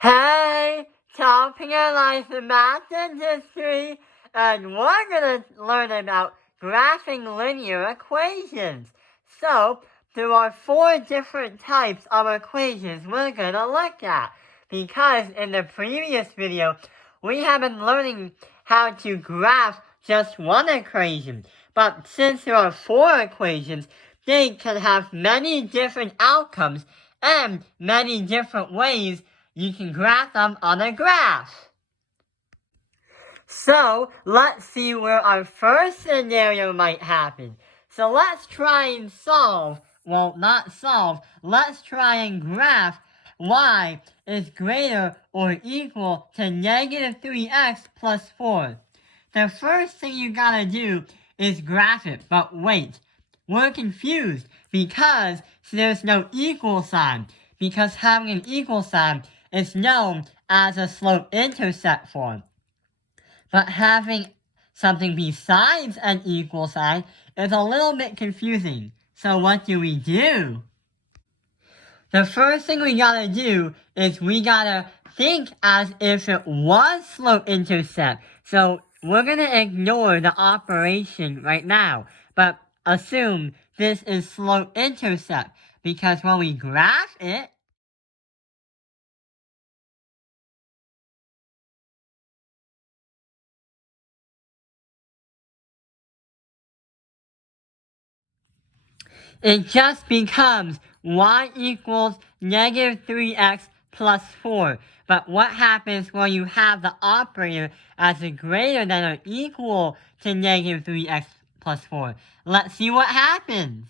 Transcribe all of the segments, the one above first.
Hey, talking about the math and history, and we're going to learn about graphing linear equations. So, there are 4 different types of equations we're going to look at, because in the previous video, we have been learning how to graph just one equation. But since there are 4 equations, they can have many different outcomes and many different ways you can graph them on a graph. So, let's see where our first scenario might happen. So let's try and let's try and graph y is greater or equal to negative 3x plus 4. The first thing you gotta do is graph it, but wait, we're confused because there's no equal sign, because having an equal sign is known as a slope-intercept form. But having something besides an equal sign is a little bit confusing. So what do? The first thing we gotta do is we gotta think as if it was slope-intercept. So we're gonna ignore the operation right now, but assume this is slope-intercept, because when we graph it, it just becomes y equals negative 3x plus 4. But what happens when you have the operator as a greater than or equal to negative 3x plus 4? Let's see what happens.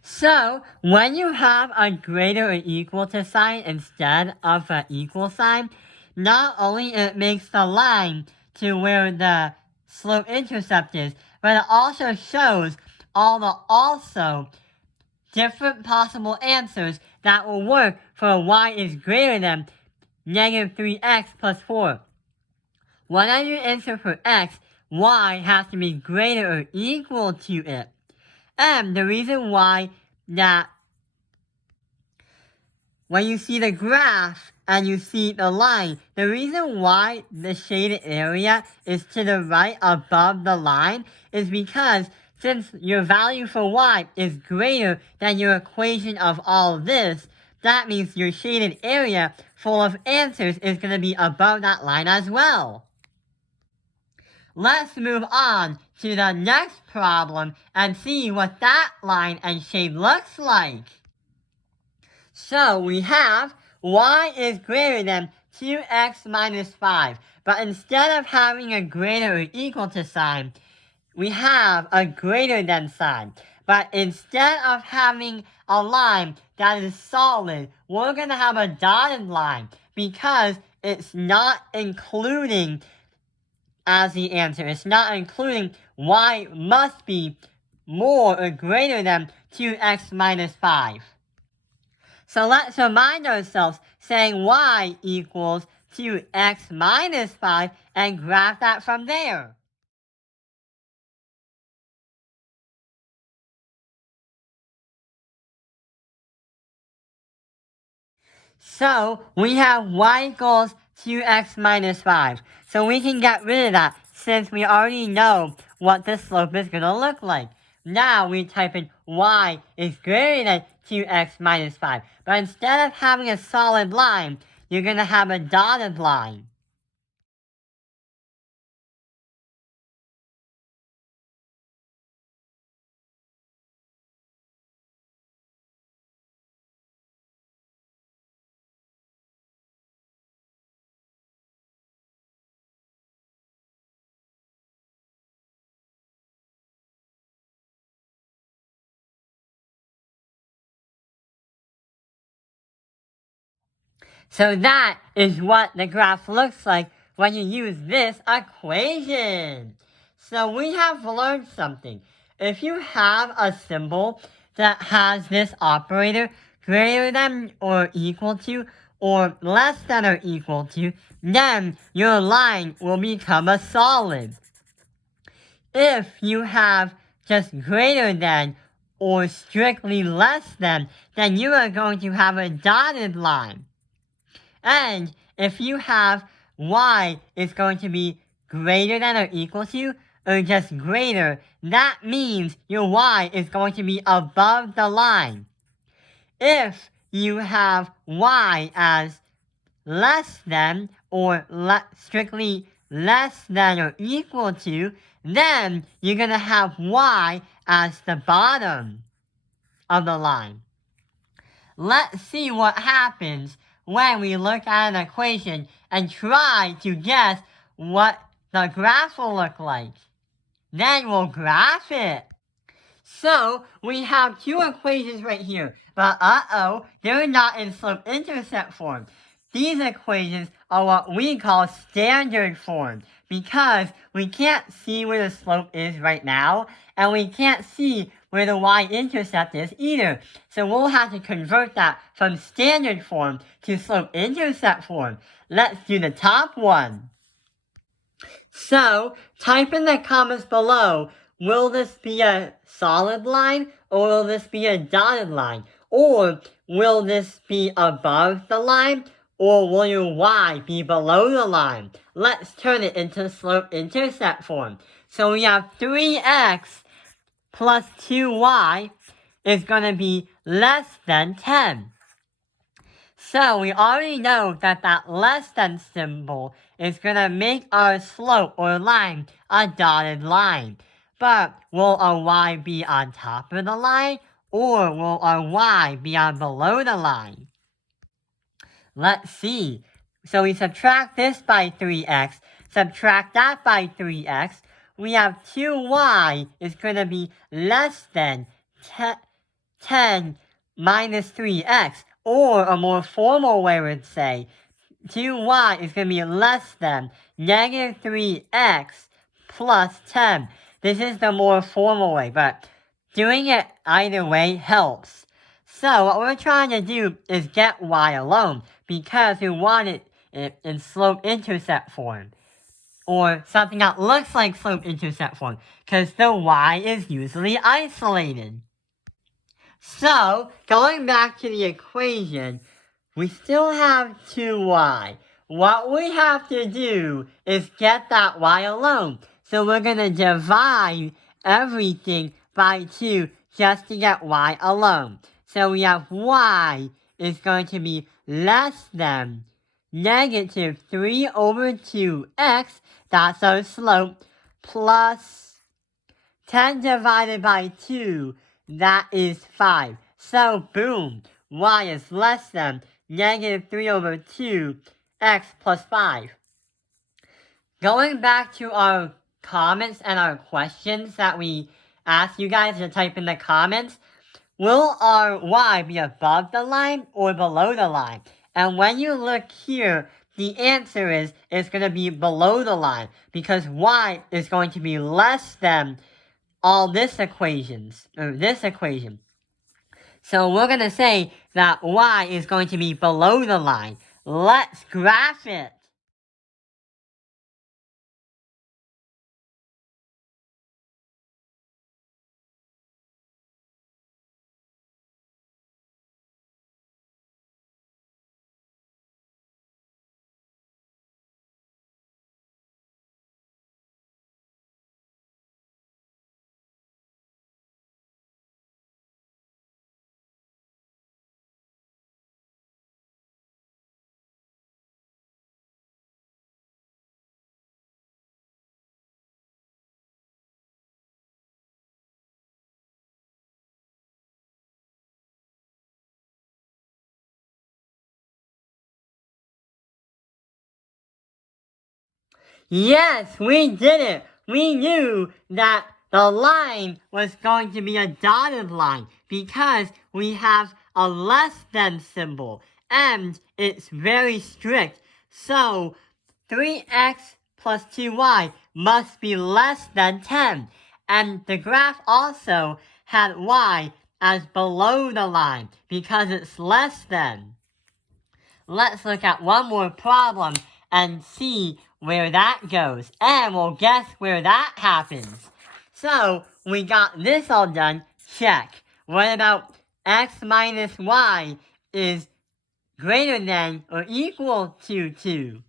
So, when you have a greater or equal to sign instead of an equal sign, not only it makes the line to where the slope-intercept is, but it also shows all the also different possible answers that will work for y is greater than negative 3x plus 4. Whatever you answer for x, y has to be greater or equal to it. And the reason why that when you see the graph and you see the line, the reason why the shaded area is to the right above the line is because since your value for y is greater than your equation of all this, that means your shaded area full of answers is going to be above that line as well. Let's move on to the next problem and see what that line and shade looks like. So we have y is greater than 2x minus 5. But instead of having a greater or equal to sign, we have a greater than sign. But instead of having a line that is solid, we're going to have a dotted line because it's not including as the answer. It's not including y must be more or greater than 2x minus 5. So let's remind ourselves saying y equals 2x minus 5 and graph that from there. So we have y equals 2x minus 5. So we can get rid of that since we already know what the slope is going to look like. Now we type in y is greater than 2x minus 5. But instead of having a solid line, you're going to have a dotted line. So that is what the graph looks like when you use this equation. So we have learned something. If you have a symbol that has this operator, greater than or equal to or less than or equal to, then your line will become a solid. If you have just greater than or strictly less than, then you are going to have a dotted line. And if you have y is going to be greater than or equal to, or just greater, that means your y is going to be above the line. If you have y as less than or strictly less than or equal to, then you're going to have y as the bottom of the line. Let's see what happens when we look at an equation and try to guess what the graph will look like. Then we'll graph it. So, we have two equations right here, but they're not in slope-intercept form. These equations are what we call standard form, because we can't see where the slope is right now, and we can't see where the y-intercept is either. So we'll have to convert that from standard form to slope-intercept form. Let's do the top one. So, type in the comments below, will this be a solid line, or will this be a dotted line? Or will this be above the line, or will your y be below the line? Let's turn it into slope-intercept form. So we have 3x plus 2y is going to be less than 10. So we already know that that less than symbol is going to make our slope or line a dotted line. But will our y be on top of the line, or will our y be on below the line? Let's see. So we subtract this by 3x, subtract that by 3x. We have 2y is going to be less than 10 minus 3x. Or a more formal way would say, 2y is going to be less than negative 3x plus 10. This is the more formal way, but doing it either way helps. So what we're trying to do is get y alone, because we want it in slope-intercept form. Or something that looks like slope-intercept form, because the y is usually isolated. So, going back to the equation, we still have 2y. What we have to do is get that y alone. So we're going to divide everything by 2 just to get y alone. So we have y is going to be less than negative 3 over 2x, that's our slope, plus 10 divided by 2, that is 5. So, boom, y is less than negative 3 over 2, x plus 5. Going back to our comments and our questions that we asked you guys to type in the comments, will our y be above the line or below the line? And when you look here, the answer is it's going to be below the line, because y is going to be less than all this equation. So we're going to say that y is going to be below the line. Let's graph it. Yes, we did it. We knew that the line was going to be a dotted line because we have a less than symbol, and it's very strict. So 3x plus 2y must be less than 10. And the graph also had y as below the line because it's less than. Let's look at one more problem and see where that goes. And we'll guess where that happens. So, we got this all done. Check. What about x minus y is greater than or equal to 2?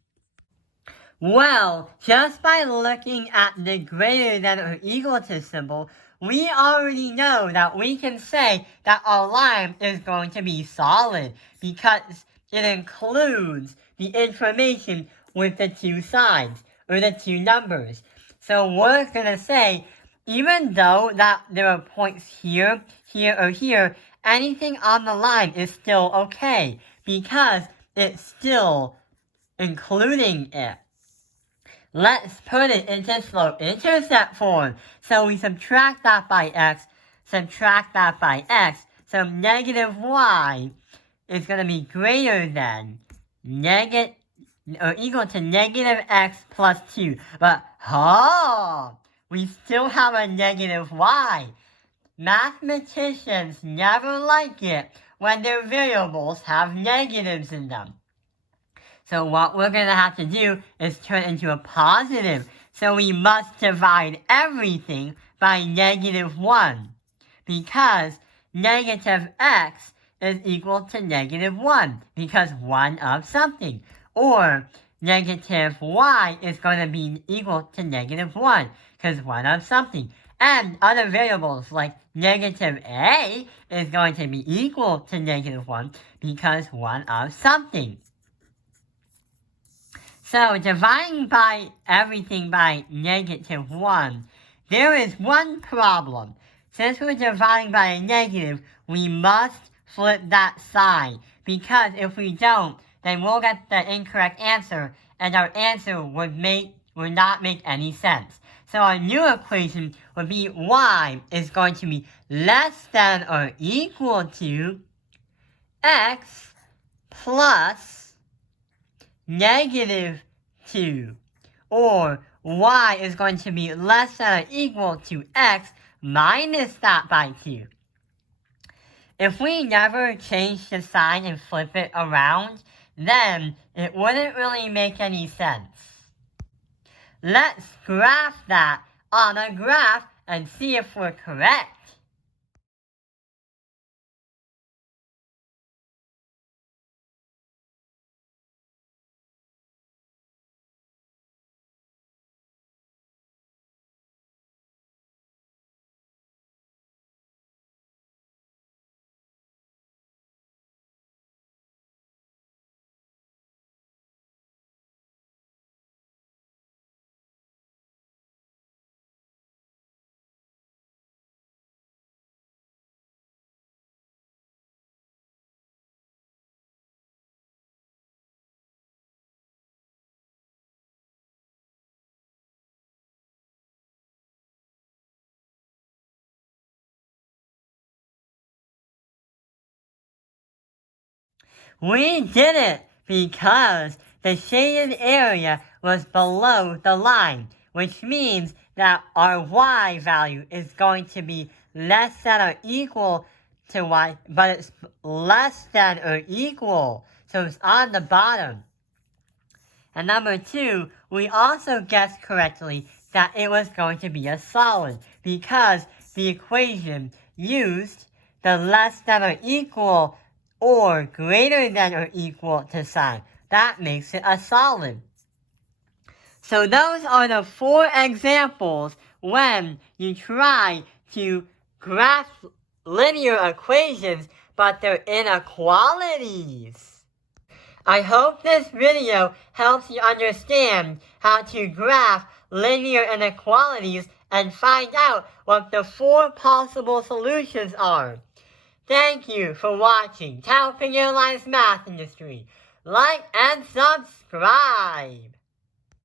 Well, just by looking at the greater than or equal to symbol, we already know that we can say that our line is going to be solid because it includes the information with the two sides, or the two numbers. So we're going to say, even though that there are points here, here, or here, anything on the line is still okay because it's still including it. Let's put it into slope-intercept form. So we subtract that by x, subtract that by x. So negative y is going to be greater than negative or equal to negative x plus 2. But, we still have a negative y. Mathematicians never like it when their variables have negatives in them. So what we're going to have to do is turn it into a positive. So we must divide everything by negative 1. Because negative x is equal to negative 1. Because 1 of something. Or negative y is going to be equal to negative 1. Because 1 of something. And other variables like negative a is going to be equal to negative 1. Because 1 of something. So, dividing by everything by negative 1, there is one problem. Since we're dividing by a negative, we must flip that side. Because if we don't, then we'll get the incorrect answer, and our answer would not make any sense. So our new equation would be y is going to be less than or equal to x plus negative 2, or y is going to be less than or equal to x minus that by 2. If we never change the sign and flip it around, then it wouldn't really make any sense. Let's graph that on a graph and see if we're correct. We did it because the shaded area was below the line, which means that our y value is going to be less than or equal to y, but it's less than or equal, so it's on the bottom. And number 2, we also guessed correctly that it was going to be a solid because the equation used the less than or equal or greater than or equal to sign. That makes it a solid. So those are the 4 examples when you try to graph linear equations, but they're inequalities. I hope this video helps you understand how to graph linear inequalities and find out what the 4 possible solutions are. Thank you for watching Taoping Airlines Math Industry. Like and subscribe!